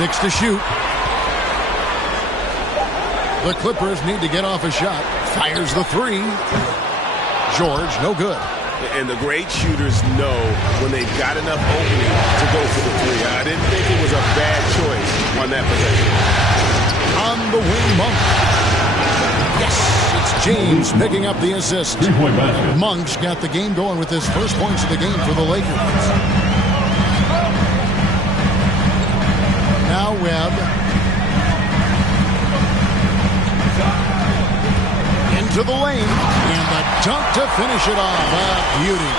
6 to shoot. The Clippers need to get off a shot. Fires the 3. George, no good. And the great shooters know when they've got enough opening to go for the 3. I didn't think it was a bad choice on that possession. On the wing, Monk. Yes, it's James picking up the assist. Monk's got the game going with his first points of the game for the Lakers. Now Webb. Into the lane. And the dunk to finish it off. A beauty.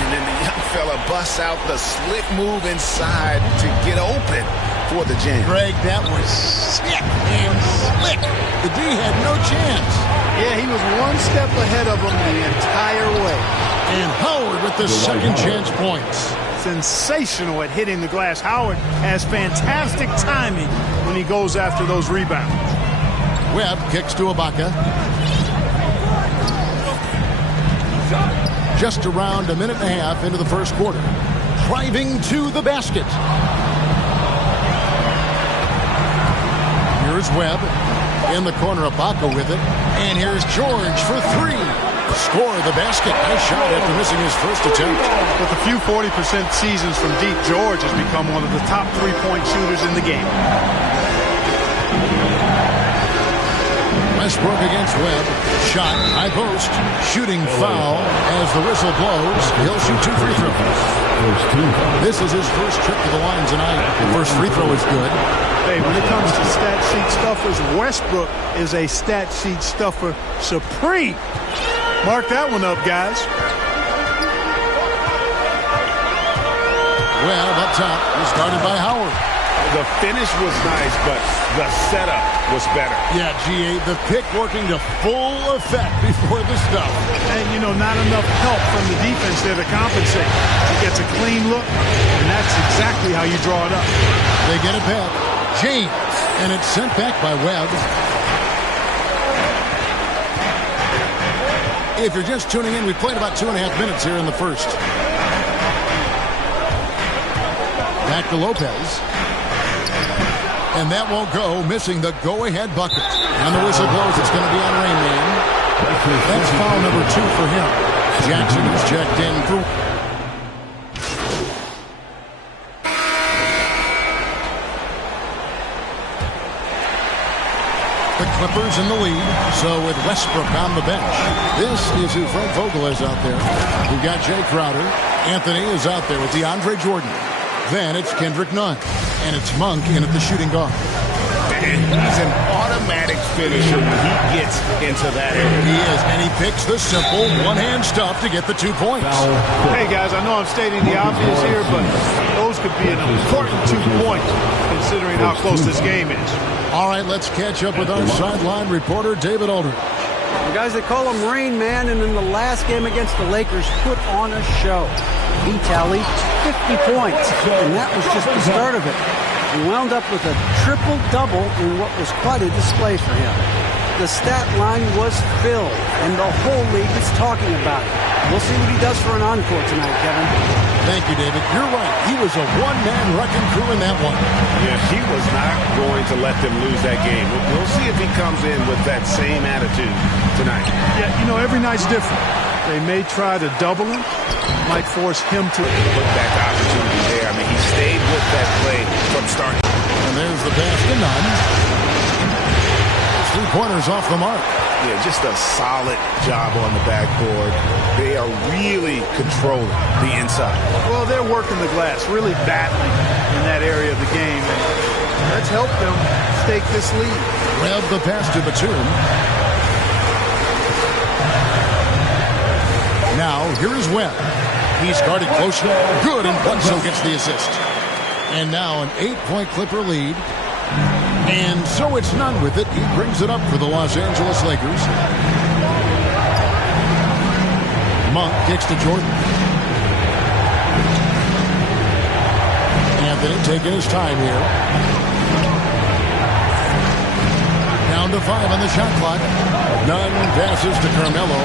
And then the young fella busts out the slick move inside to get open for the jam. Greg, that was sick and slick. The D had no chance. Yeah, he was one step ahead of him the entire way. And Howard with the second chance points. Sensational at hitting the glass. Howard has fantastic timing when he goes after those rebounds. Webb kicks to Ibaka. Just around a minute and a half into the first quarter. Driving to the basket. Here's Webb. In the corner, Ibaka with it. And here's George for 3. Score the basket. Nice shot after missing his first attempt. With a few 40% seasons from deep, George has become one of the top 3-point shooters in the game. Westbrook against Webb. Shot, high post. Shooting foul as the whistle blows. He'll shoot 2 free throws. This is his first trip to the line tonight. The first free throw is good. Hey, when it comes to stat sheet stuffers, Westbrook is a stat sheet stuffer supreme. Mark that one up, guys. Webb up top is guarded by Howard. The finish was nice, but the setup was better. Yeah, GA, the pick working to full effect before the stuff. And, you know, not enough help from the defense there to compensate. He gets a clean look, and that's exactly how you draw it up. They get it back. James, and it's sent back by Webb. If you're just tuning in, we played about 2.5 minutes here in the first. Back to Lopez. And that won't go, missing the go-ahead bucket. And the whistle blows. It's going to be on Rain Man. That's foul number 2 for him. Jackson is checked in through. The Clippers in the lead, so with Westbrook on the bench. This is who Frank Vogel is out there. We've got Jay Crowder. Anthony is out there with DeAndre Jordan. Then it's Kendrick Nunn. And it's Monk in at the shooting guard. And he's an automatic finisher when he gets into that area. He is, and he picks the simple one-hand stuff to get the 2 points. Hey, guys, I know I'm stating the obvious here, but those could be an important 2 points considering how close this game is. All right, let's catch up with our sideline reporter, David Aldridge. The guys, they call him Rain Man, and in the last game against the Lakers, put on a show. He tallied 50 points, and that was just the start of it. He wound up with a triple-double in what was quite a display for him. The stat line was filled, and the whole league is talking about it. We'll see what he does for an encore tonight, Kevin. Thank you, David. You're right. He was a one-man wrecking crew in that one. Yeah, he was not going to let them lose that game. We'll see if he comes in with that same attitude tonight. Yeah, you know, every night's different. They may try to double him, might force him to put back opportunity there. I mean, he stayed with that play from starting. And there's the pass to Nunn. 3-pointers off the mark. Yeah, just a solid job on the backboard. They are really controlling the inside. Well, they're working the glass, really battling in that area of the game. And let's help them stake this lead. Webb the pass to Batum. Now, here is Webb. He's guarded closely. Good, and Bledsoe gets the assist. And now an 8-point Clipper lead. And so it's Nunn with it. He brings it up for the Los Angeles Lakers. Monk kicks to Jordan. Anthony taking his time here. Down to 5 on the shot clock. Nunn passes to Carmelo.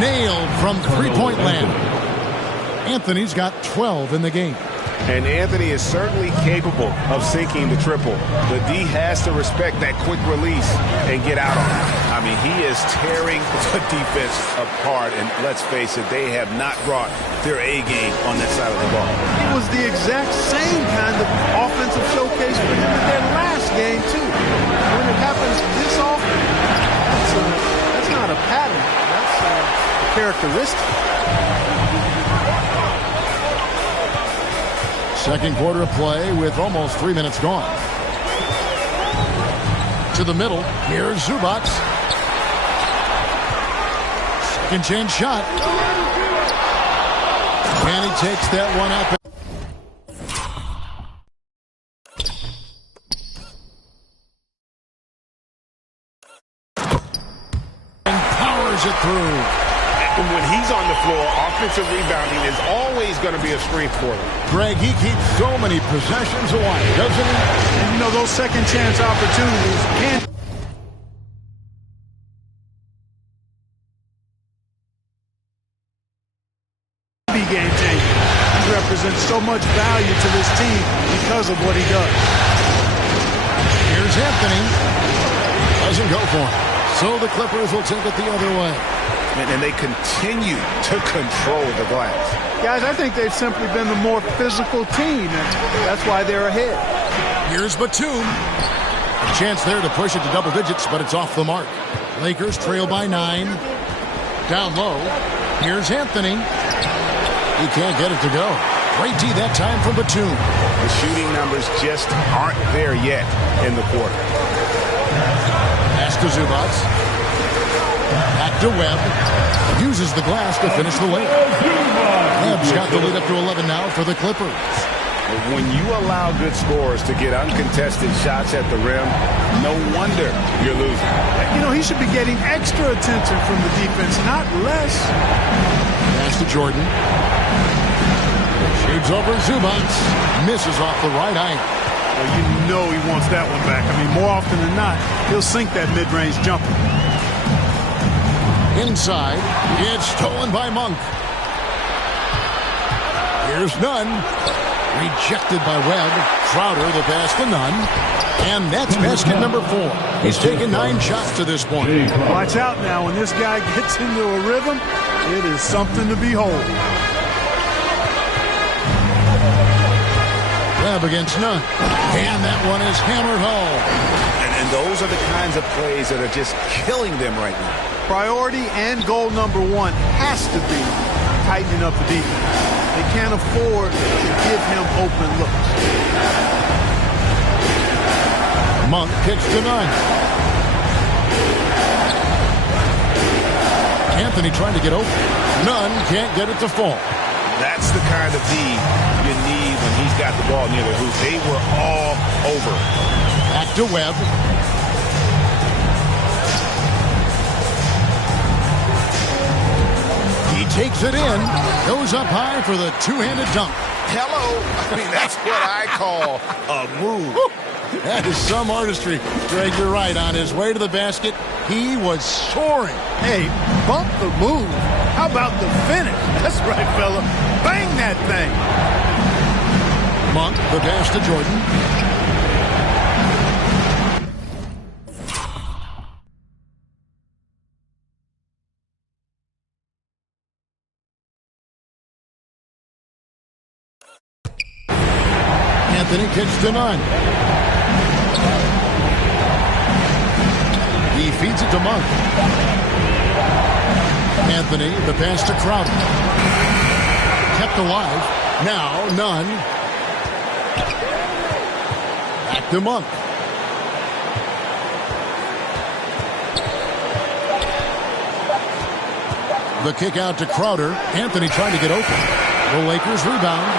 Nailed from 3-point land. Anthony's got 12 in the game. And Anthony is certainly capable of sinking the triple. The D has to respect that quick release and get out on it. I mean, he is tearing the defense apart. And let's face it, they have not brought their A game on that side of the ball. It was the exact same kind of offensive showcase for him in their last game, too. When it happens this often, that's not a pattern. That's a characteristic. Second quarter of play with almost 3 minutes gone. To the middle. Here's Zubac. Second chance shot. And he takes that one up. And powers it through. And when he's on the floor, offensive rebounding is always going to be a strength for him. Greg, he keeps so many possessions away, doesn't he? And, you know, those second chance opportunities can be game changing. He represents so much value to this team because of what he does. Here's Anthony. Doesn't go for it. So the Clippers will take it the other way. And they continue to control the glass. Guys, I think they've simply been the more physical team, and that's why they're ahead. Here's Batum. A chance there to push it to double digits, but it's off the mark. Lakers trail by 9. Down low. Here's Anthony. He can't get it to go. Great D that time from Batum. The shooting numbers just aren't there yet in the quarter. Pass to Zubac. Back to Webb. Uses the glass to finish the layup. Webb's got the lead up to 11 now for the Clippers. When you allow good scorers to get uncontested shots at the rim, no wonder you're losing. You know, he should be getting extra attention from the defense, not less. Pass to Jordan. Shoots over Zubac. Misses off the right iron. Well, you know he wants that one back. I mean, more often than not, he'll sink that mid-range jumper. Inside, it's stolen by Monk. Here's Nunn. Rejected by Webb. Crowder, the pass to Nunn. And that's basket number 4. He's taken 9 shots to this point. Watch out now. When this guy gets into a rhythm, it is something to behold. Webb against Nunn. And that one is hammered home. And those are the kinds of plays that are just killing them right now. Priority and goal number 1 has to be tightening up the defense. They can't afford to give him open looks. Monk kicks to Nunn. Anthony trying to get open. Nunn can't get it to fall. That's the kind of D you need when he's got the ball near the hoop. They were all over. Back to Webb. He takes it in. Goes up high for the two-handed dunk. Hello. I mean, that's what I call a move. That is some artistry. Greg, you're right. On his way to the basket, he was soaring. Hey, bump the move. How about the finish? That's right, fella. Bang that thing. Monk, the pass to Jordan. Anthony kicks to Nunn. He feeds it to Monk. Anthony, the pass to Crowder. Kept alive. Now, Nunn. Back to Monk. The kick out to Crowder. Anthony trying to get open. The Lakers rebound.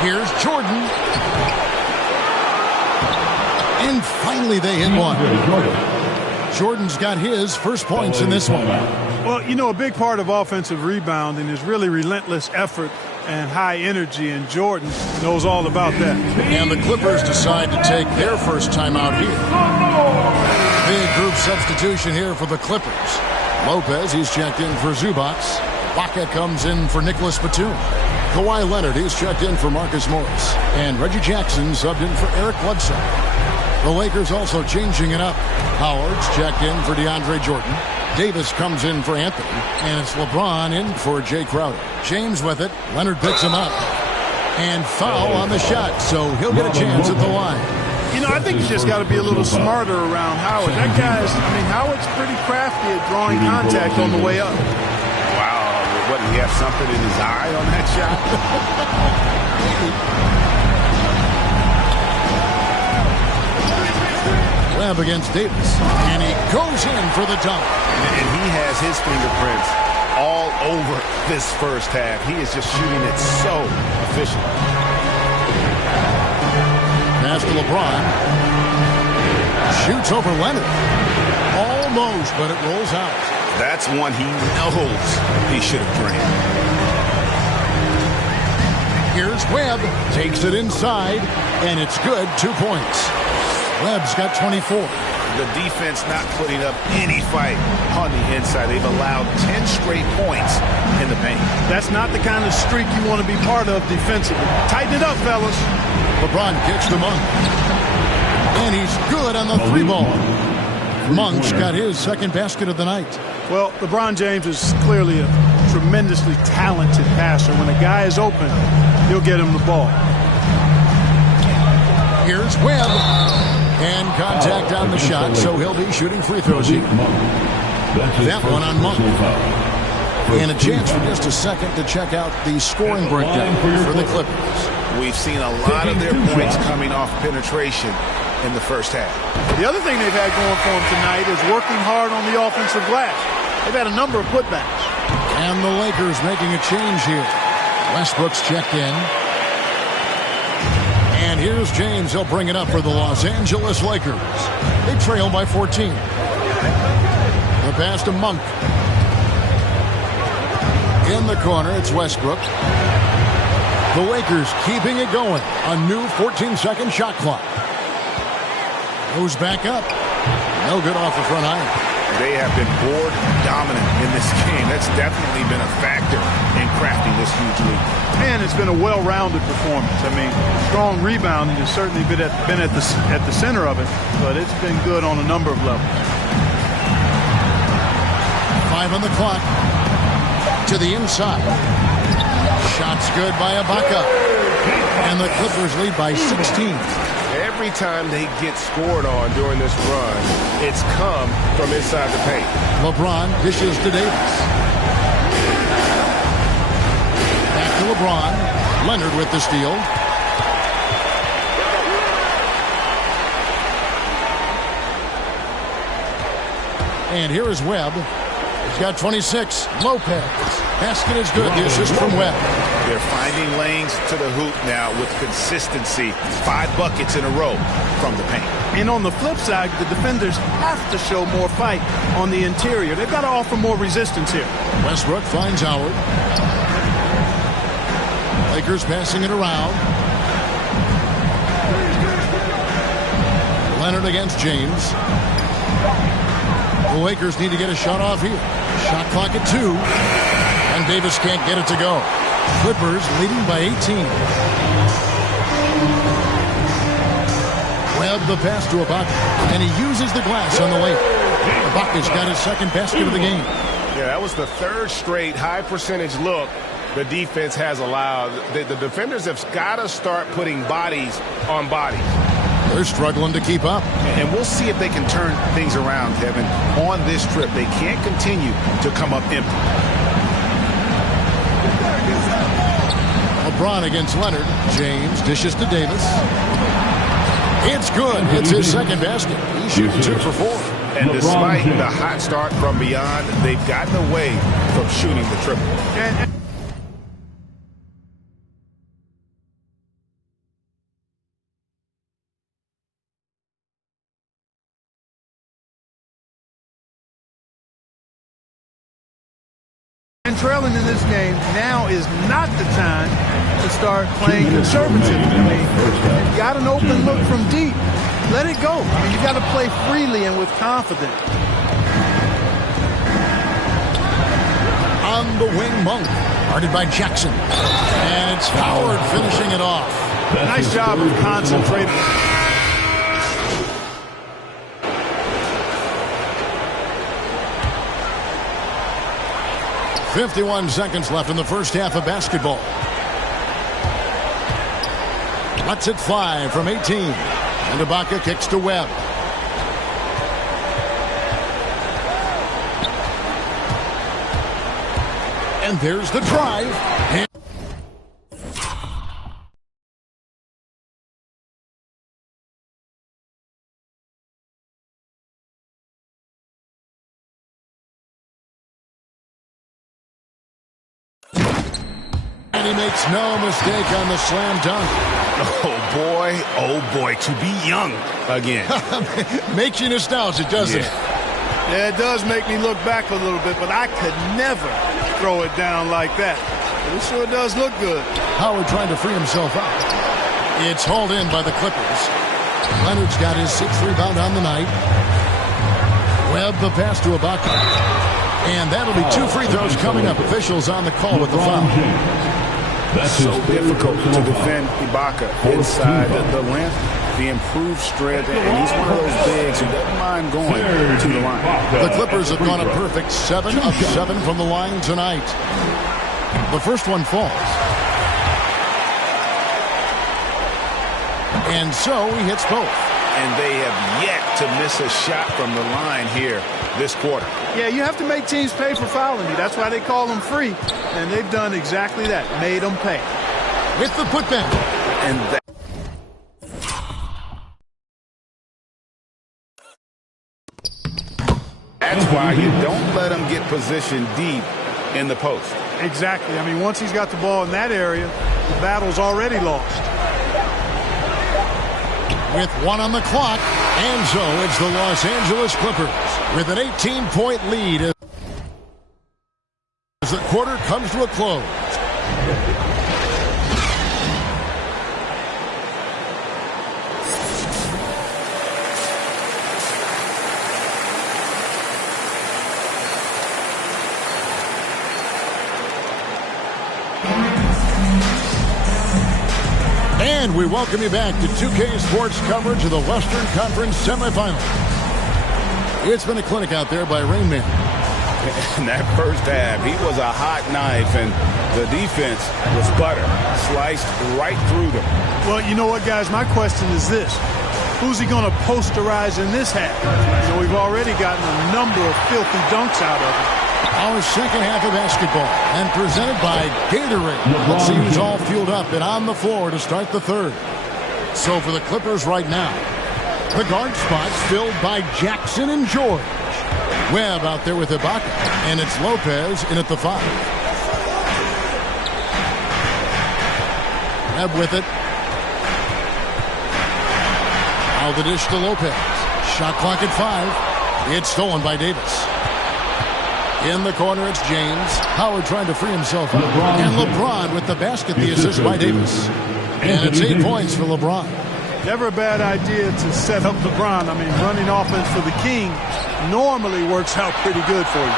Here's Jordan. And finally they hit one. Jordan's got his first points in this one. Well, you know, a big part of offensive rebounding is really relentless effort and high energy, and Jordan knows all about that. And the Clippers decide to take their first time out here. Big group substitution here for the Clippers. Lopez, he's checked in for Zubac. Baca comes in for Nicholas Batum. Kawhi Leonard is checked in for Marcus Morris. And Reggie Jackson subbed in for Eric Bledsoe. The Lakers also changing it up. Howard's checked in for DeAndre Jordan. Davis comes in for Anthony. And it's LeBron in for Jay Crowder. James with it. Leonard picks him up. And foul on the shot, so he'll get a chance at the line. You know, I think you just got to be a little smarter around Howard. That guy's, I mean, Howard's pretty crafty at drawing contact on the way up. Wow, what, did he have something in his eye on that shot? Webb against Davis, and he goes in for the dunk. And he has his fingerprints all over this first half. He is just shooting it so efficient. Pass to LeBron. Shoots over Leonard. Almost, but it rolls out. That's one he knows he should have drained. Here's Webb. Takes it inside, and it's good. 2 points. Webb's got 24. The defense not putting up any fight on the inside. They've allowed 10 straight points in the paint. That's not the kind of streak you want to be part of defensively. Tighten it up, fellas. LeBron kicks to Monk. And he's good on the 3-ball. Monk's got his second basket of the night. Well, LeBron James is clearly a tremendously talented passer. When a guy is open, he'll get him the ball. Here's Webb. And contact on the shot, so he'll be shooting free throws here. That one on Monk. And a chance for just a second to check out the scoring breakdown for the Clippers. We've seen a lot of their points coming off penetration in the first half. The other thing they've had going for them tonight is working hard on the offensive glass. They've had a number of putbacks. And the Lakers making a change here. Westbrook's checked in. And here's James. He'll bring it up for the Los Angeles Lakers. They trail by 14. The pass to Monk. In the corner, it's Westbrook. The Lakers keeping it going. A new 14-second shot clock. Goes back up. No good off the front iron. They have been board dominant in this game. That's definitely been a factor in crafting this huge lead. And it's been a well-rounded performance. I mean, strong rebounding has certainly been at the center of it, but it's been good on a number of levels. 5 on the clock. To the inside. Shot's good by Ibaka. And the Clippers lead by 16. Every time they get scored on during this run, it's come from inside the paint. LeBron dishes to Davis. Back to LeBron. Leonard with the steal. And here is Webb. He's got 26. Lopez. Basket is good. The assist from Webb. They're finding lanes to the hoop now with consistency. 5 buckets in a row from the paint. And on the flip side, the defenders have to show more fight on the interior. They've got to offer more resistance here. Westbrook finds Howard. Lakers passing it around. Leonard against James. The Lakers need to get a shot off here. Shot clock at 2. And Davis can't get it to go. Clippers leading by 18. Webb the pass to Ibaka. And he uses the glass on the way. Ibaka's got his second basket of the game. Yeah, that was the 3rd straight high percentage look the defense has allowed. The defenders have got to start putting bodies on bodies. They're struggling to keep up. And we'll see if they can turn things around, Kevin. On this trip, they can't continue to come up empty. LeBron against Leonard. James dishes to Davis. It's good. It's his second basket. He's shooting 2 for 4. And despite the hot start from beyond, they've gotten away from shooting the triple. And trailing in this game, now is not the time to start playing conservative. I mean, you've got an open look from deep. Let it go. I mean, you've got to play freely and with confidence. On the wing, Monk. Guarded by Jackson. And it's Howard finishing it off. Nice job of concentrating. 51 seconds left in the first half of basketball. Lets it fly from 18. And Ibaka kicks to Webb. And there's the drive. And he makes no mistake on the slam dunk. Oh boy, to be young again. Makes you nostalgic, doesn't it? Yeah, it does make me look back a little bit, but I could never throw it down like that. But it sure does look good. Howard trying to free himself up. It's hauled in by the Clippers. Leonard's got his 6th rebound on the night. Webb the pass to Ibaka. And that'll be 2 free throws coming up. Officials on the call with the foul. So difficult to defend Ibaka inside the length, the improved strength, and he's one of those bigs who doesn't mind going to the line. The Clippers have gone a perfect 7 of 7 from the line tonight. The first one falls. And so he hits both. And they have yet to miss a shot from the line here this quarter. Yeah, you have to make teams pay for fouling you. That's why they call them free. And they've done exactly that, made them pay. With the putback. And that's why you don't let them get positioned deep in the post. Exactly. I mean, once he's got the ball in that area, the battle's already lost. With 1 on the clock, and so it's the Los Angeles Clippers with an 18-point lead as the quarter comes to a close. And we welcome you back to 2K Sports coverage of the Western Conference semifinals. It's been a clinic out there by Rain Man. In that first half, he was a hot knife, and the defense was butter, sliced right through them. Well, you know what, guys? My question is this. Who's he going to posterize in this half? You know, we've already gotten a number of filthy dunks out of him. Our second half of basketball, and presented by Gatorade. Let's see who's all fueled up and on the floor to start the third. So for the Clippers right now, the guard spots filled by Jackson and George. Webb out there with Ibaka, and it's Lopez in at the 5. Webb with it. Now the dish to Lopez. Shot clock at 5. It's stolen by Davis. In the corner, it's James. Howard trying to free himself up. And LeBron with the basket, the assist by Davis. And it's 8 points for LeBron. Never a bad idea to set up LeBron. I mean, running offense for the King normally works out pretty good for you.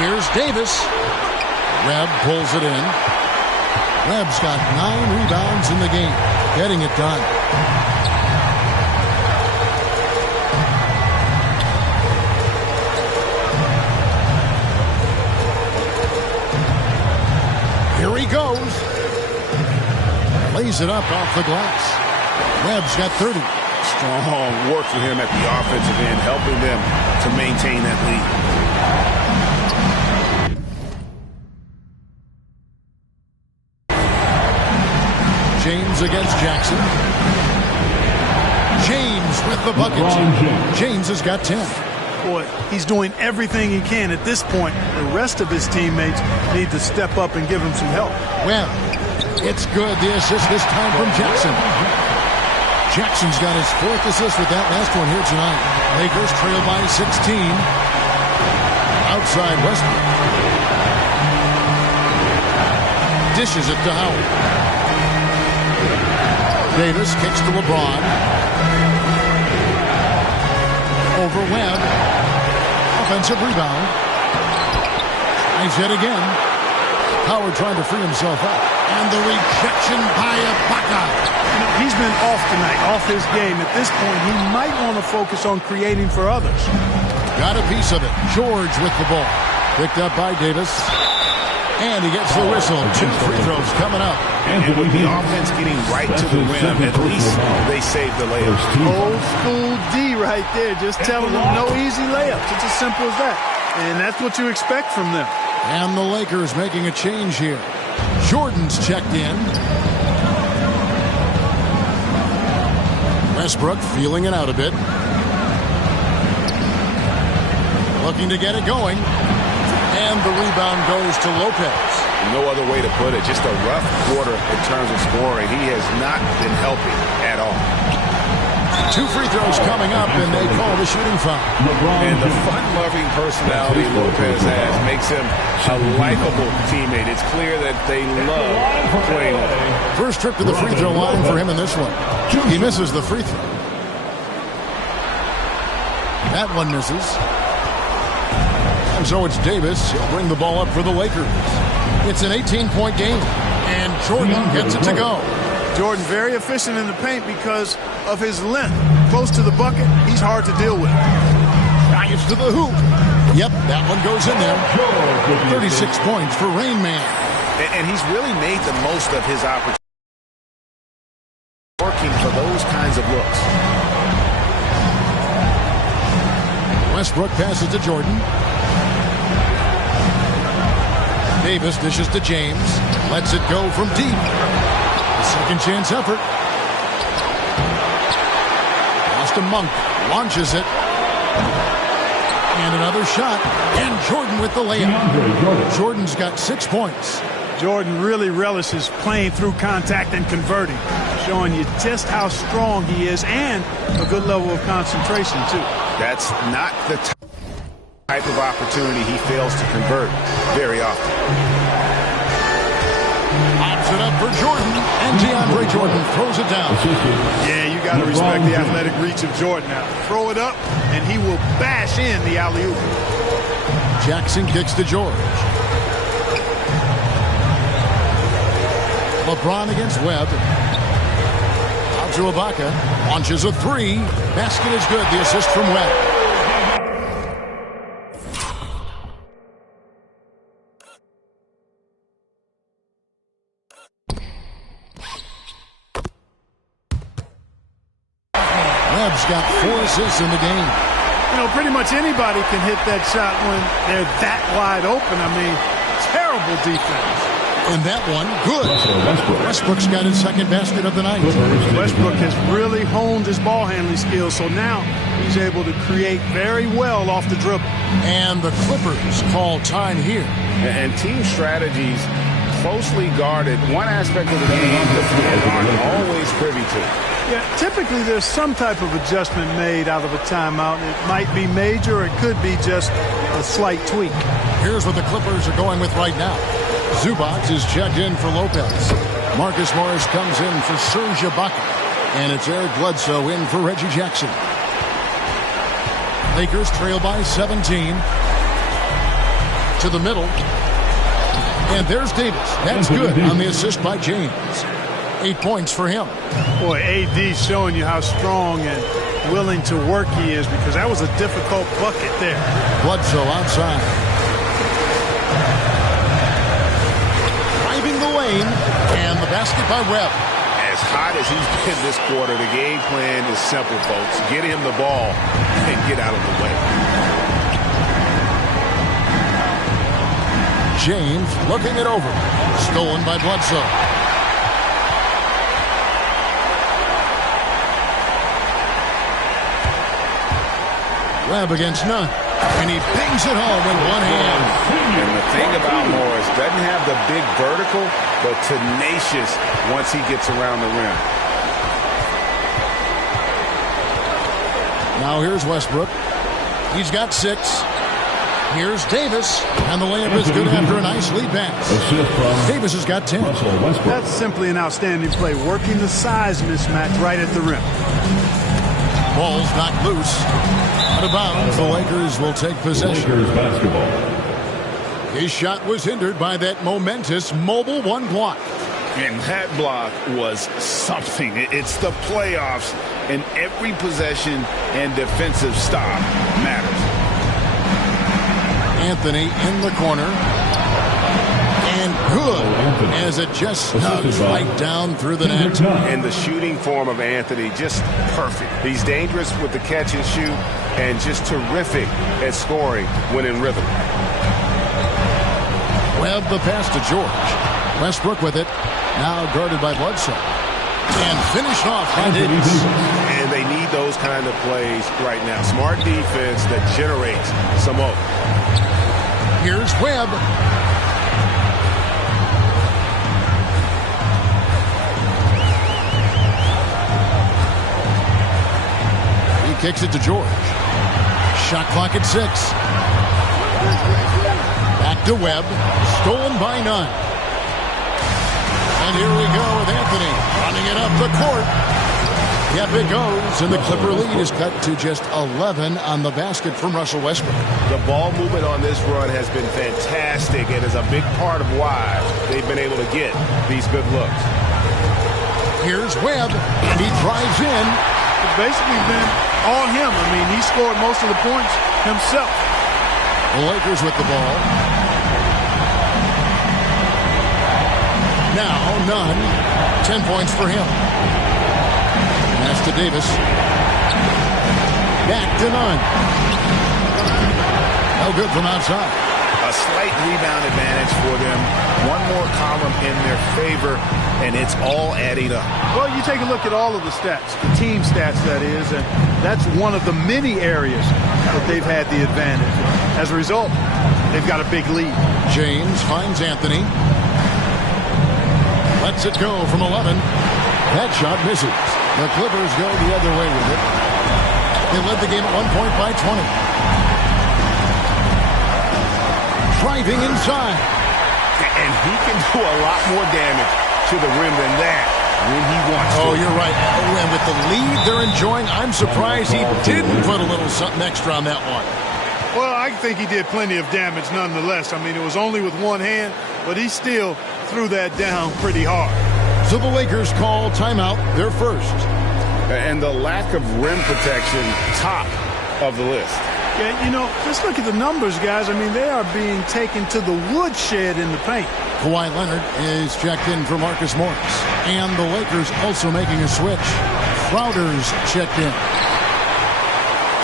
Here's Davis. Webb pulls it in. Webb's got 9 rebounds in the game. Getting it done. Here he goes. Lays it up off the glass. Webb's got 30. Strong work for him at the offensive end, helping them to maintain that lead. James against Jackson. James with the bucket. James has got 10. Boy, he's doing everything he can at this point. The rest of his teammates need to step up and give him some help. Well, it's good. The assist this time from Jackson. Jackson's got his 4th assist with that last one here tonight. Lakers trail by 16. Outside Westbrook. Dishes it to Howard. Davis kicks to LeBron. Over Webb. Offensive rebound. Nice hit again. Howard trying to free himself up. And the rejection by Ibaka. He's been off tonight, off his game. At this point, he might want to focus on creating for others. Got a piece of it. George with the ball. Picked up by Davis. And he gets the whistle. 2 free throws coming up. And with the offense getting right to the rim, at least they saved the layups. Old school D right there, just telling them no easy layups. It's as simple as that. And that's what you expect from them. And the Lakers making a change here. Jordan's checked in. Westbrook feeling it out a bit. Looking to get it going. And the rebound goes to Lopez. No other way to put it. Just a rough quarter in terms of scoring. He has not been helping at all. 2 free throws coming up, and they call the shooting foul. And the fun-loving personality Lopez has makes him a likable teammate. It's clear that they love playing with him. First trip to the free throw line for him in this one. He misses the free throw. That one misses. And so it's Davis. He'll bring the ball up for the Lakers. It's an 18-point game, and Jordan gets it to go. Jordan very efficient in the paint because of his length. Close to the bucket, he's hard to deal with. Drives to the hoop. Yep, that one goes in there. 36 points for Rain Man. And he's really made the most of his opportunity. Working for those kinds of looks. Westbrook passes to Jordan. Davis dishes to James. Lets it go from deep. A second chance effort. Lost to Monk. Launches it. And another shot. And Jordan with the layup. Jordan's got 6 points. Jordan really relishes playing through contact and converting. Showing you just how strong he is and a good level of concentration, too. That's not the type of opportunity he fails to convert very often. Pops it up for Jordan, and DeAndre Jordan throws it down. Yeah, you got to respect the athletic reach of Jordan now. Throw it up, and he will bash in the alley-oop. Jackson kicks to George. LeBron against Webb. Out to Ibaka. Launches a 3. Basket is good. The assist from Webb. Webb's got 4 assists in the game. You know, pretty much anybody can hit that shot when they're that wide open. I mean, terrible defense. And that one, good. Westbrook's got his second basket of the night. Westbrook has really honed his ball handling skills, so now he's able to create very well off the dribble. And the Clippers call time here. And team strategies closely guarded. One aspect of the game that they aren't always privy to. Yeah, typically there's some type of adjustment made out of a timeout. It might be major, or it could be just a slight tweak. Here's what the Clippers are going with right now. Zubac is checked in for Lopez. Marcus Morris comes in for Serge Ibaka. And it's Eric Bledsoe in for Reggie Jackson. Lakers trail by 17. To the middle. And there's Davis. That's good on the assist by James. 8 points for him. Boy, AD showing you how strong and willing to work he is, because that was a difficult bucket there. Bledsoe outside. And the basket by Webb. As hot as he's been this quarter, the game plan is simple, folks. Get him the ball and get out of the way. James looking it over. Stolen by Bledsoe. Webb against none. And he bangs it home with one hand. And the thing about Morris, doesn't have the big vertical, but tenacious once he gets around the rim. Now here's Westbrook. He's got 6. Here's Davis. And the layup is good after a nice lead pass. Davis has got 10. That's simply an outstanding play, working the size mismatch right at the rim. Ball's knocked loose. Out of bounds, the Lakers will take possession. His shot was hindered by that momentous mobile one block. And that block was something. It's the playoffs, and every possession and defensive stop matters. Anthony in the corner. And good as it just snugs right down through the net. And the shooting form of Anthony, just perfect. He's dangerous with the catch and shoot and just terrific at scoring when in rhythm. Webb the pass to George. Westbrook with it. Now guarded by Bledsoe. And finished off by Davis. And they need those kind of plays right now. Smart defense that generates some hope. Here's Webb. He kicks it to George. Shot clock at 6. Back to Webb. Stolen by none. And here we go with Anthony running it up the court. Yep, it goes. And the Clipper lead is cut to just 11 on the basket from Russell Westbrook. The ball movement on this run has been fantastic and is a big part of why they've been able to get these good looks. Here's Webb, and he drives in. It's basically been all him. I mean, he scored most of the points himself. The Lakers with the ball. Now, none. 10 points for him. Pass to Davis. Back to none. No good from outside. A slight rebound advantage for them. One more column in their favor, and it's all adding up. Well, you take a look at all of the stats, the team stats, that is, and that's one of the many areas that they've had the advantage. As a result, they've got a big lead. James finds Anthony. Lets it go from 11. That shot misses. The Clippers go the other way with it. They led the game at 1 point by 20. Driving inside. And he can do a lot more damage to the rim than that when he wants to. Oh, you're right. Oh, and with the lead they're enjoying, I'm surprised he didn't put a little something extra on that one. Well, I think he did plenty of damage nonetheless. I mean, it was only with one hand, but he still threw that down pretty hard. So the Lakers call timeout, their first. And the lack of rim protection, top of the list. Yeah, you know, just look at the numbers, guys. I mean, they are being taken to the woodshed in the paint. Kawhi Leonard is checked in for Marcus Morris. And the Lakers also making a switch. Crowder's checked in.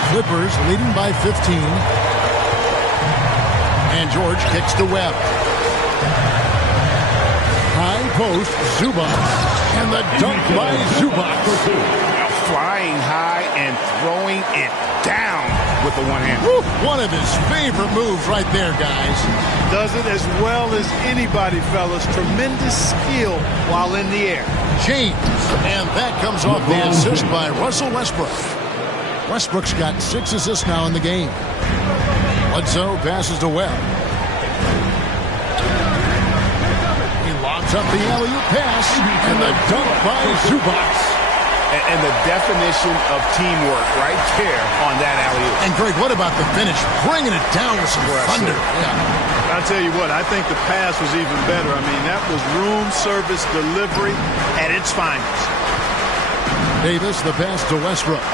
Clippers leading by 15. And George kicks to Webb. High post, Zubac. And the dunk by Zubac. Flying high and throwing it down with the one hand. Woo, one of his favorite moves right there, guys. Does it as well as anybody, fellas. Tremendous skill while in the air. James. And that comes off the assist by Russell Westbrook. Westbrook's got 6 assists now in the game. Bledsoe passes to Webb. He lobs up the alley-oop pass. And the dunk by Zubac. And the definition of teamwork right there on that alley-oop. And Greg, what about the finish? Bringing it down with some thunder. Yeah. I'll tell you what, I think the pass was even better. I mean, that was room service delivery at its finest. Davis, the pass to Westbrook.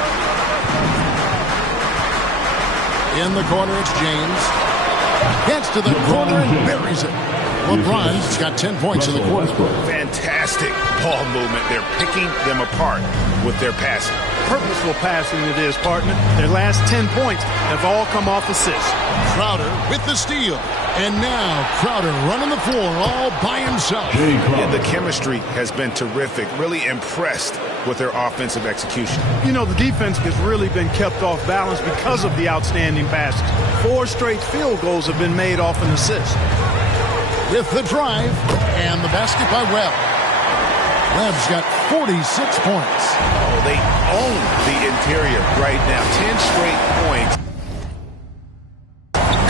In the corner, it's James. Gets to the corner and buries it. LeBron's got 10 points in the quarter. Fantastic ball movement. They're picking them apart with their passing. Purposeful passing it is, partner. Their last 10 points have all come off assists. Crowder with the steal. And now Crowder running the floor all by himself. And the chemistry has been terrific. Really impressed with their offensive execution. You know, the defense has really been kept off balance because of the outstanding passes. 4 straight field goals have been made off an assist. With the drive and the basket by Webb. Webb's got 46 points. Oh, they own the interior right now. 10 straight points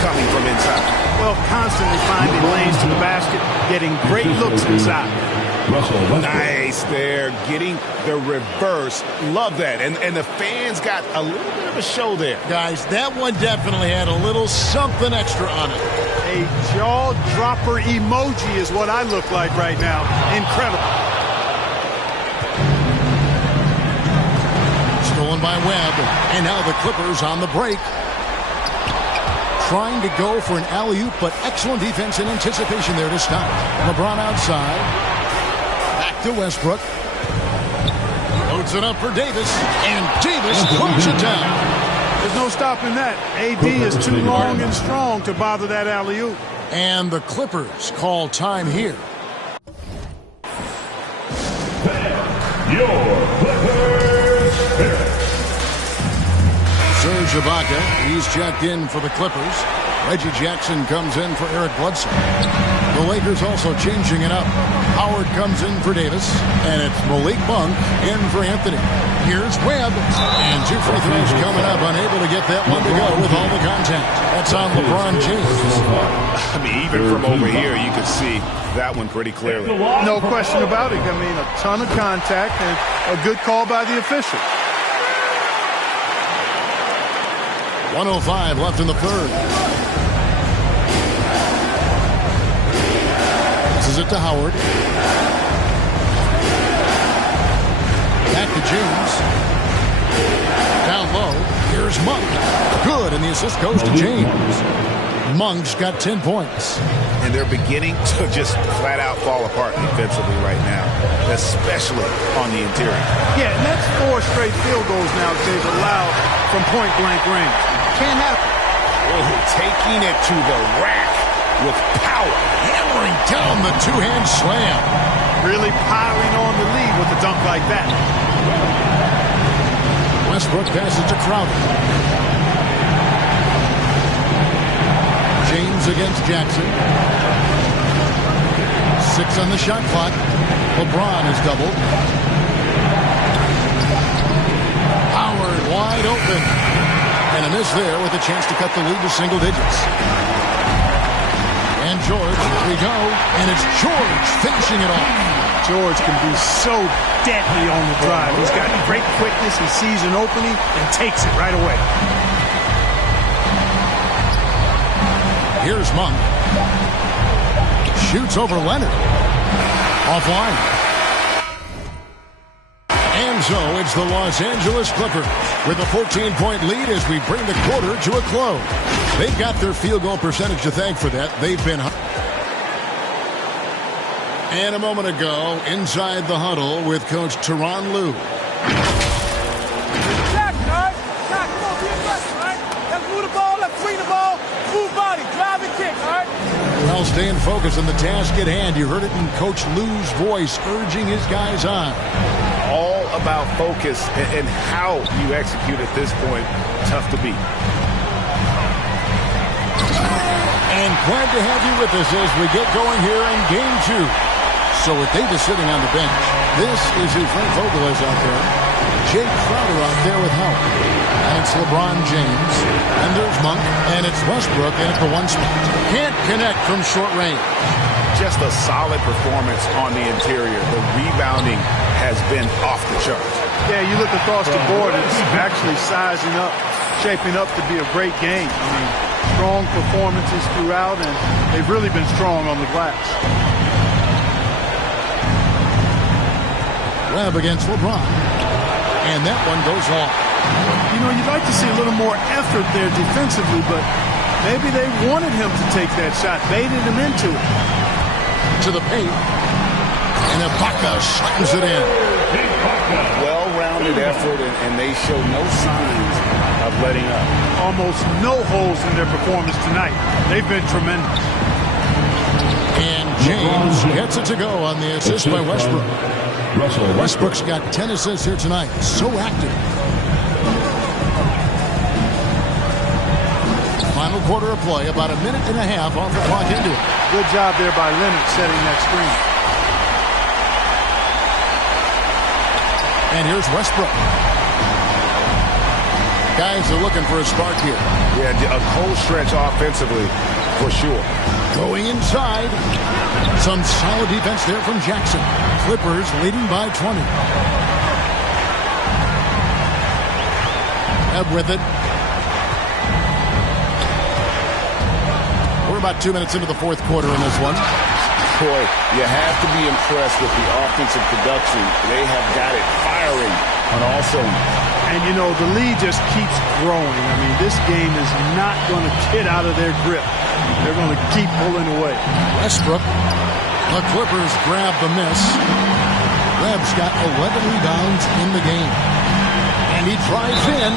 coming from inside. Well, constantly finding lanes to the basket, getting great looks inside. Nice there, getting the reverse. Love that. And the fans got a little bit of a show there. Guys, that one definitely had a little something extra on it. A jaw-dropper emoji is what I look like right now. Incredible. Stolen by Webb, and now the Clippers on the break. Trying to go for an alley-oop, but excellent defense and anticipation there to stop. LeBron outside. Back to Westbrook. Loads it up for Davis, and Davis throws it down. There's no stopping that. AD is too long and strong to bother that alley-oop. And the Clippers call time here. Your Clippers pick. Serge Ibaka, he's checked in for the Clippers. Reggie Jackson comes in for Eric Bledsoe. The Lakers also changing it up. Howard comes in for Davis, and it's Malik Monk in for Anthony. Here's Webb, and 2 free throws coming up, unable to get that one to go with all the contact. That's on LeBron James. I mean, even from over here, you could see that one pretty clearly. No question about it. I mean, a ton of contact and a good call by the official. 1:05 left in the third. This is it to Howard. Back to James. Down low. Here's Monk. Good, and the assist goes to James. Monk's got 10 points. And they're beginning to just flat out fall apart defensively right now, especially on the interior. Yeah, and that's 4 straight field goals now they've allowed from point-blank range. Can't happen. Oh, taking it to the rack with power. Hammering down the two-hand slam. Really piling on the lead with a dunk like that. Westbrook passes to Crowder. James against Jackson. 6 on the shot clock. LeBron is doubled. Howard wide open. And a miss there with a chance to cut the lead to single digits. And George, here we go. And it's George finishing it off. George can be so deadly on the drive. He's got great quickness. He sees an opening and takes it right away. Here's Monk. Shoots over Leonard. Offline. And so it's the Los Angeles Clippers with a 14-point lead as we bring the quarter to a close. They've got their field goal percentage to thank for that. They've been... And a moment ago, inside the huddle with Coach Tyronn Lue. Jack, all right? Jack, come on, be aggressive, all right? Let's move the ball, let's swing the ball, move body, drive and kick, all right? Well, staying focused on the task at hand. You heard it in Coach Lue's voice, urging his guys on. All about focus and how you execute at this point. Tough to beat. And glad to have you with us as we get going here in Game 2. So with Davis sitting on the bench, this is who Frank Vogel is out there. Jake Crowder out there with Howard. And it's LeBron James. And there's Monk. And it's Westbrook in at the 1 spot. Can't connect from short range. Just a solid performance on the interior. The rebounding has been off the charts. Yeah, you look across the board, it's actually sizing up, shaping up to be a great game. I mean, strong performances throughout, and they've really been strong on the glass. Webb against LeBron. And that one goes long. You know, you'd like to see a little more effort there defensively, but maybe they wanted him to take that shot, baited him into it. To the paint. And Ibaka slams it in. Well-rounded effort, and they show no signs of letting up. Almost no holes in their performance tonight. They've been tremendous. And James gets it to go on the assist by Westbrook. Westbrook's got 10 assists here tonight. So active. Final quarter of play, about a minute and a half off the clock into it. Good job there by Leonard setting that screen. And here's Westbrook. Guys are looking for a spark here. Yeah, a cold stretch offensively, for sure. Going inside. Some solid defense there from Jackson. Clippers leading by 20. Webb with it. We're about 2 minutes into the fourth quarter in this one. Boy, you have to be impressed with the offensive production. They have got it firing on all cylinders. And, you know, the lead just keeps growing. I mean, this game is not going to get out of their grip. They're going to keep pulling away. Westbrook. The Clippers grab the miss. Webb's got 11 rebounds in the game. And he drives in,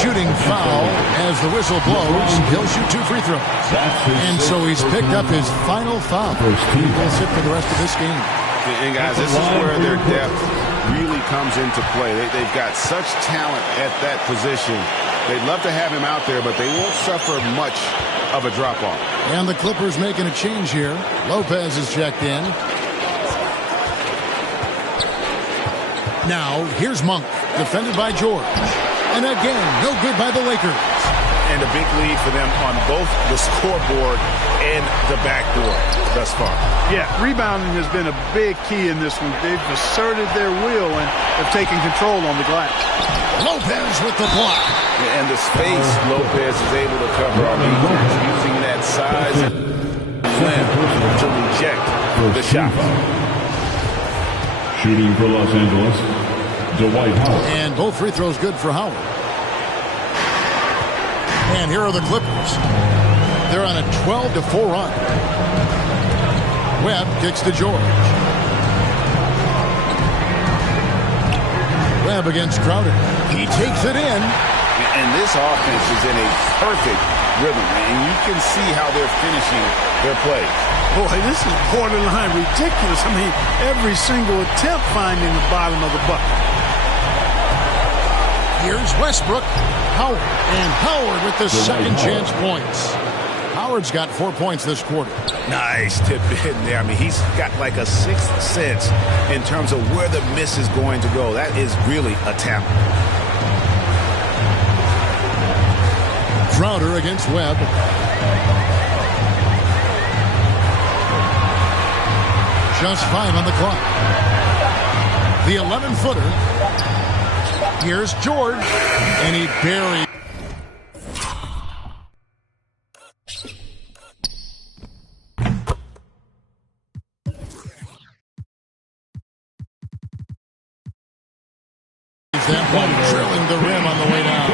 shooting foul. As the whistle blows, he'll shoot 2 free throws. And so he's picked up his final foul. He will sit for the rest of this game. And guys, this is where their depth really comes into play. They've got such talent at that position. They'd love to have him out there, but they won't suffer much of a drop-off. And the Clippers making a change here. Lopez is checked in. Now, here's Monk, defended by George. And again, no good by the Lakers. And a big lead for them on both the scoreboard and the backboard thus far. Yeah, rebounding has been a big key in this one. They've asserted their will and have taken control on the glass. Lopez with the block. And the space Lopez is able to cover on defense, using that size and length to reject the shot. Shooting for Los Angeles, Dwight Howard. And both free throws good for Howard. And here are the Clippers. They're on a 12-4 run. Webb kicks to George. Webb against Crowder. He takes it in. And this offense is in a perfect rhythm, and you can see how they're finishing their plays. Boy, this is borderline ridiculous. I mean, every single attempt finding the bottom of the bucket. Here's Westbrook. Howard. And Howard with the second chance points. Howard's got 4 points this quarter. Nice tip in there. I mean, he's got like a sixth sense in terms of where the miss is going to go. That is really a talent. Crowder against Webb. Just 5 on the clock. The 11-footer. Here's George. And he buries. That one drilling the rim on the way down.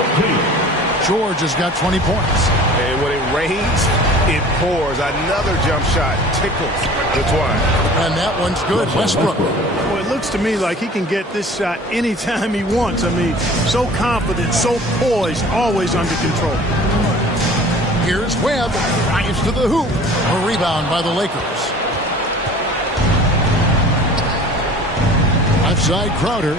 George has got 20 points. And when it rains, it pours. Another jump shot tickles the twine. And that one's good. Westbrook. Well, it looks to me like he can get this shot anytime he wants. I mean, so confident, so poised, always under control. Here's Webb. Drives to the hoop. A rebound by the Lakers. Left side, Crowder.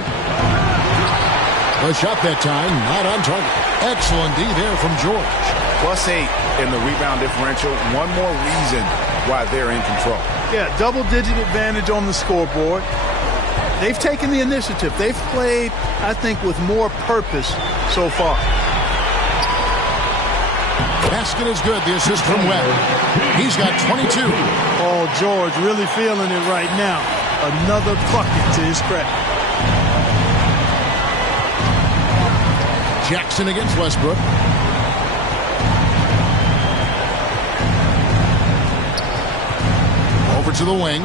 The shot that time, not on target. Excellent D there from George. +8 in the rebound differential. One more reason why they're in control. Yeah, double-digit advantage on the scoreboard. They've taken the initiative. They've played, I think, with more purpose so far. Basket is good. The assist from Webb. He's got 22. Oh, George really feeling it right now. Another bucket to his credit. Jackson against Westbrook. Over to the wing.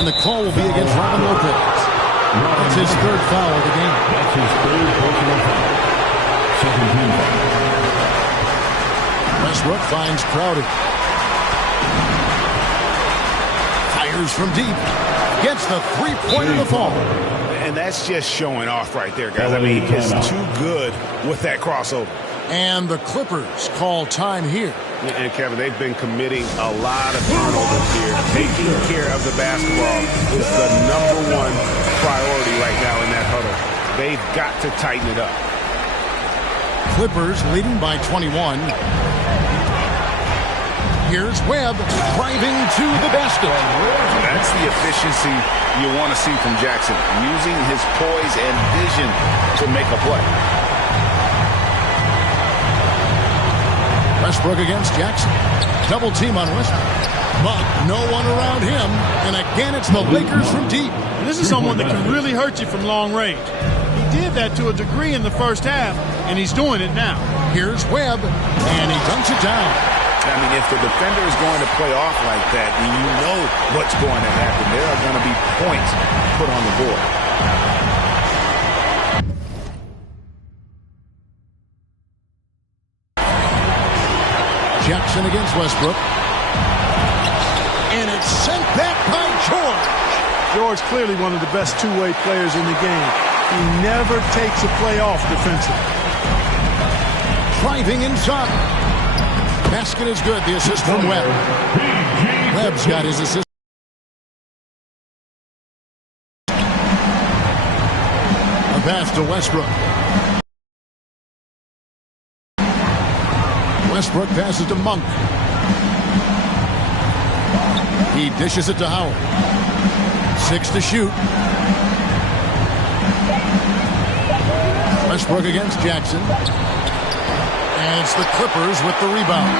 And the call will be against Robin Lopez. That's his third foul of the game. That's his third personal foul. 17 foul. Westbrook finds Crowder. Fires from deep. Gets the three-pointer to fall. And that's just showing off right there, guys. I mean, it's too good with that crossover. And the Clippers call time here. And, Kevin, they've been committing a lot of turnovers here. Taking care of the basketball is the #1 priority right now in that huddle. They've got to tighten it up. Clippers leading by 21. Here's Webb driving to the basket. That's the efficiency you want to see from Jackson, using his poise and vision to make a play. Westbrook against Jackson. Double team on Westbrook. Monk, no one around him. And again, it's the Lakers from deep. And this is someone that can really hurt you from long range. He did that to a degree in the first half, and he's doing it now. Here's Webb, and he dunks it down. I mean, if the defender is going to play off like that, then you know what's going to happen. There are going to be points put on the board. Jackson against Westbrook. And it's sent back by George. George clearly one of the best two-way players in the game. He never takes a play off defensively. Driving inside. Basket is good. The assist from Webb. Webb's got his assist. A pass to Westbrook. Westbrook passes to Monk. He dishes it to Howard. 6 to shoot. Westbrook against Jackson. And it's the Clippers with the rebound.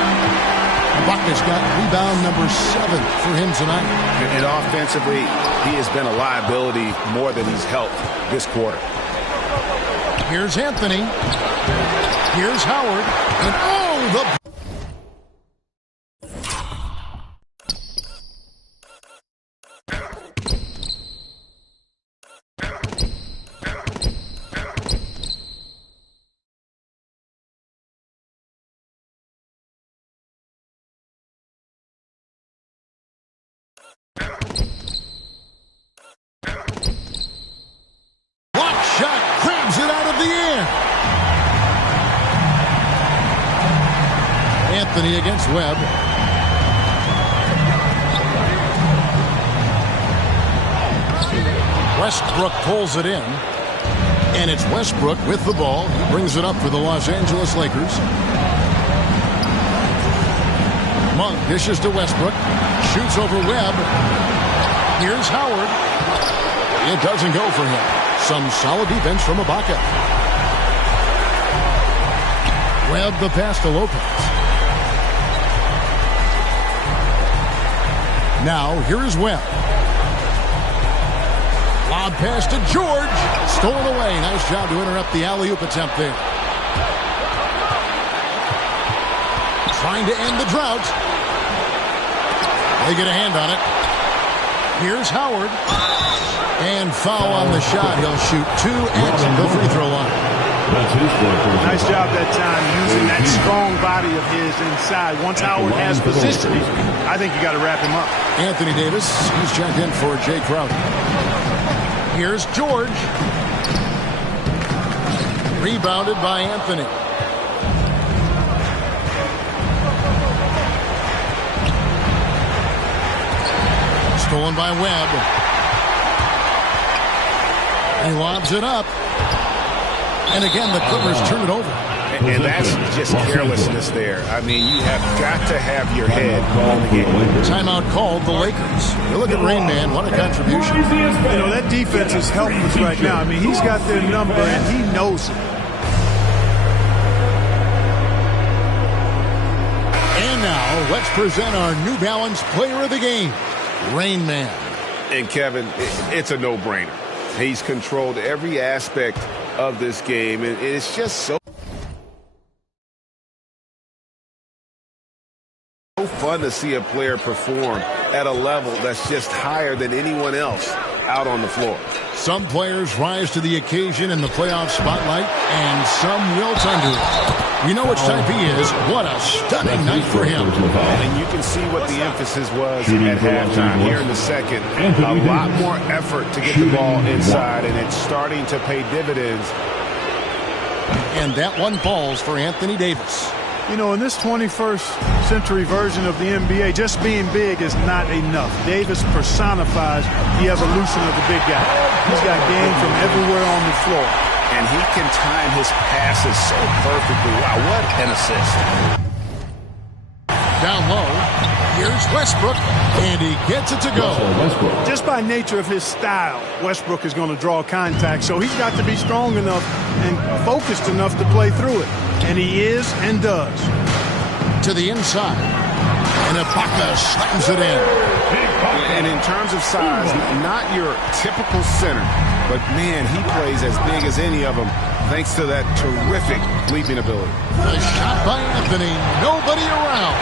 Ibaka's got rebound number 7 for him tonight. And offensively, he has been a liability more than he's helped this quarter. Here's Anthony. Here's Howard. And oh, the... Anthony against Webb. Westbrook pulls it in. And it's Westbrook with the ball. He brings it up for the Los Angeles Lakers. Monk dishes to Westbrook. Shoots over Webb. Here's Howard. It doesn't go for him. Some solid defense from Ibaka. Webb the pass to Lopez. Now, here is Webb. Lob pass to George. Stolen away. Nice job to interrupt the alley-oop attempt there. Trying to end the drought. They get a hand on it. Here's Howard. And foul on the shot. He'll shoot 2 at the free throw line. Nice job that time using that strong body of his inside. Once Howard has position, I think you got to wrap him up. Anthony Davis, he's checked in for Jay Crowder. Here's George. Rebounded by Anthony. Stolen by Webb. He lobs it up. And again, the Clippers turn it over. And that's just carelessness there. I mean, you have got to have your head on the game. Timeout called the Lakers. You look at Rain Man, what a contribution. You know, that defense is helpless right now. I mean, he's got their number, and he knows it. And now, let's present our New Balance player of the game, Rain Man. And Kevin, it's a no-brainer. He's controlled every aspect of this game, and it's just so fun to see a player perform at a level that's just higher than anyone else out on the floor. Some players rise to the occasion in the playoff spotlight, and some wilt under it. We know which type he is. What a stunning night for him. And you can see what the emphasis was at halftime. Here in the second, a lot more effort to get the ball inside, and it's starting to pay dividends. And that one falls for Anthony Davis. You know, in this 21st century version of the NBA, just being big is not enough. Davis personifies the evolution of the big guy. He's got game from everywhere on the floor. And he can time his passes so perfectly. Wow, what an assist. Down low, here's Westbrook, and he gets it to go. Just by nature of his style, Westbrook is going to draw contact, so he's got to be strong enough and focused enough to play through it. And he is and does. to the inside. And Ibaka slams it in. And in terms of size, not your typical center, but man, he plays as big as any of them thanks to that terrific leaping ability. A shot by Anthony. Nobody around.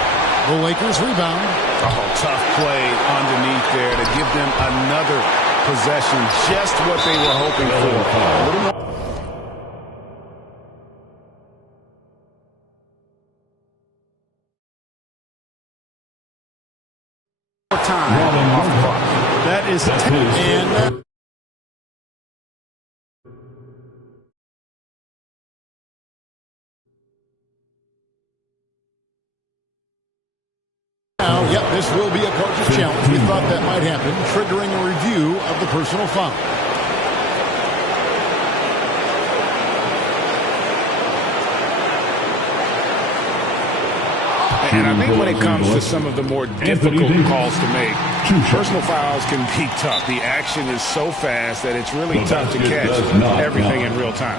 The Lakers rebound. Oh, tough play underneath there to give them another possession, just what they were hoping for. A little more. Time off the clock. That is 10. And now, yep, this will be a coach's challenge. We thought that might happen, triggering a review of the personal foul. And I think when it comes to some of the more difficult calls to make, personal fouls can be tough. The action is so fast that it's really tough to catch everything in real time.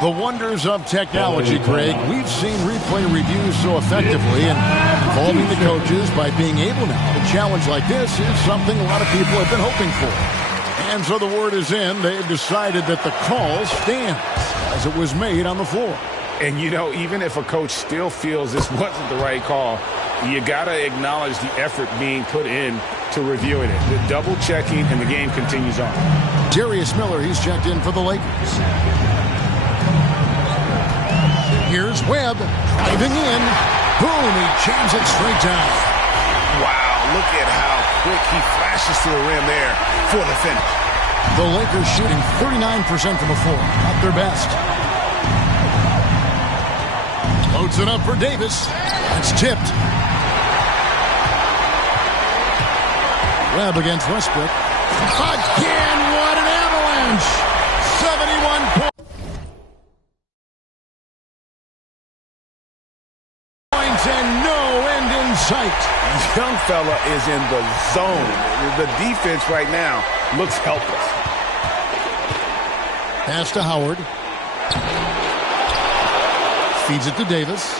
The wonders of technology, Craig. We've seen replay reviews so effectively, and involving the coaches by being able now to challenge like this is something a lot of people have been hoping for. And so the word is in. They've decided that the call stands as it was made on the floor. And, you know, even if a coach still feels this wasn't the right call, you got to acknowledge the effort being put in to reviewing it. The double checking, and the game continues on. Darius Miller, he's checked in for the Lakers. Here's Webb driving in. Boom, he jams it straight down. Wow, look at how quick he flashes to the rim there for the finish. The Lakers shooting 39% from the floor, at their best. Loads it up for Davis. It's tipped. Webb against Westbrook. Again, what an avalanche! 71 points and no end in sight. Young fella is in the zone. The defense right now looks helpless. Pass to Howard. Feeds it to Davis.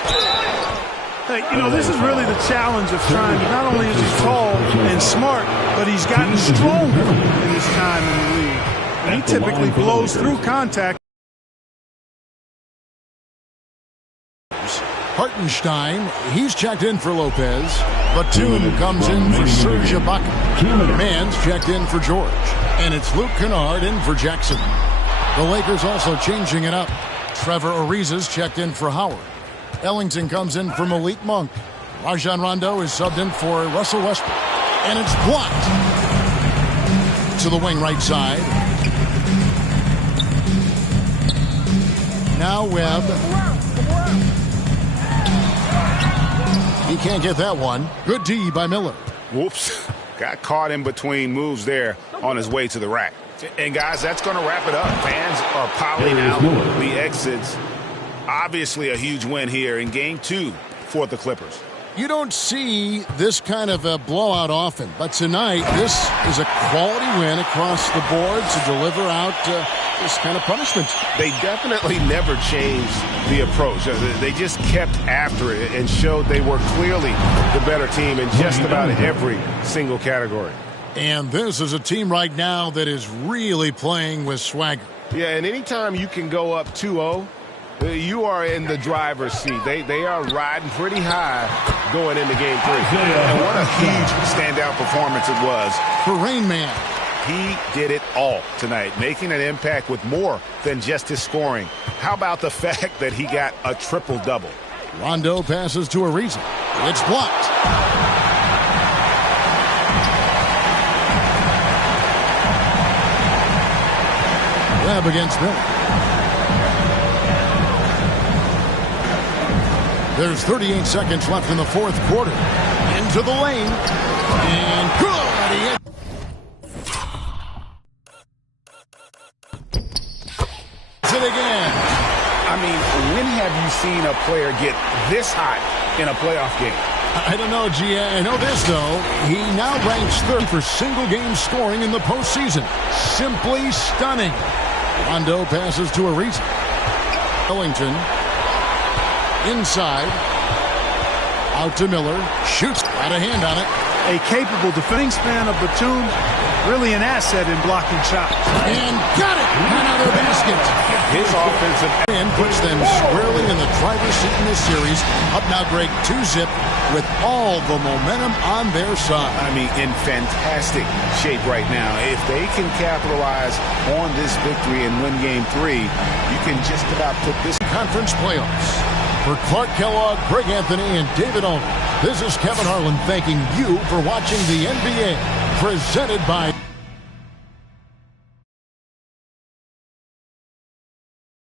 Hey, you know, this is really the challenge of trying. Not only is he tall and smart, but he's gotten stronger in his time in the league. And he typically blows through contact. Hartenstein, he's checked in for Lopez. Batum comes in for Serge Ibaka. Mann's checked in for George. And it's Luke Kennard in for Jackson. The Lakers also changing it up. Trevor Ariza's checked in for Howard. Ellington comes in for Malik Monk. Rajon Rondo is subbed in for Russell Westbrook. And it's blocked. To the wing right side. Now Webb. He can't get that one. Good D by Miller. Whoops. Got caught in between moves there on his way to the rack. And, guys, that's going to wrap it up. Fans are piling out the exits. Obviously a huge win here in Game 2 for the Clippers. You don't see this kind of a blowout often, but tonight this is a quality win across the board to deliver out this kind of punishment. They definitely never changed the approach. They just kept after it and showed they were clearly the better team in just about every single category. And this is a team right now that is really playing with swagger. Yeah, and anytime you can go up 2-0, you are in the driver's seat. They are riding pretty high going into Game 3. And what a huge standout performance it was for Rain Man. He did it all tonight, making an impact with more than just his scoring. How about the fact that he got a triple-double? Rondo passes to Ariza. It's blocked. Webb against Miller. There's 38 seconds left in the fourth quarter. Into the lane. And good. He hit. It again. I mean, when have you seen a player get this hot in a playoff game? I don't know, G. I know this, though. He now ranks third for single-game scoring in the postseason. Simply stunning. Rondo passes to Ariza. Ellington. Inside. Out to Miller. Shoots. Got a hand on it. A capable defending span of Batum, really an asset in blocking shots. And got it! Another basket. His offensive And puts them squarely in the driver's seat in this series. Up now, Greg, 2-zip with all the momentum on their side. I mean, in fantastic shape right now. If they can capitalize on this victory and win Game 3, you can just about put this Conference playoffs. For Clark Kellogg, Greg Anthony, and David Olney, this is Kevin Harlan thanking you for watching the NBA, presented by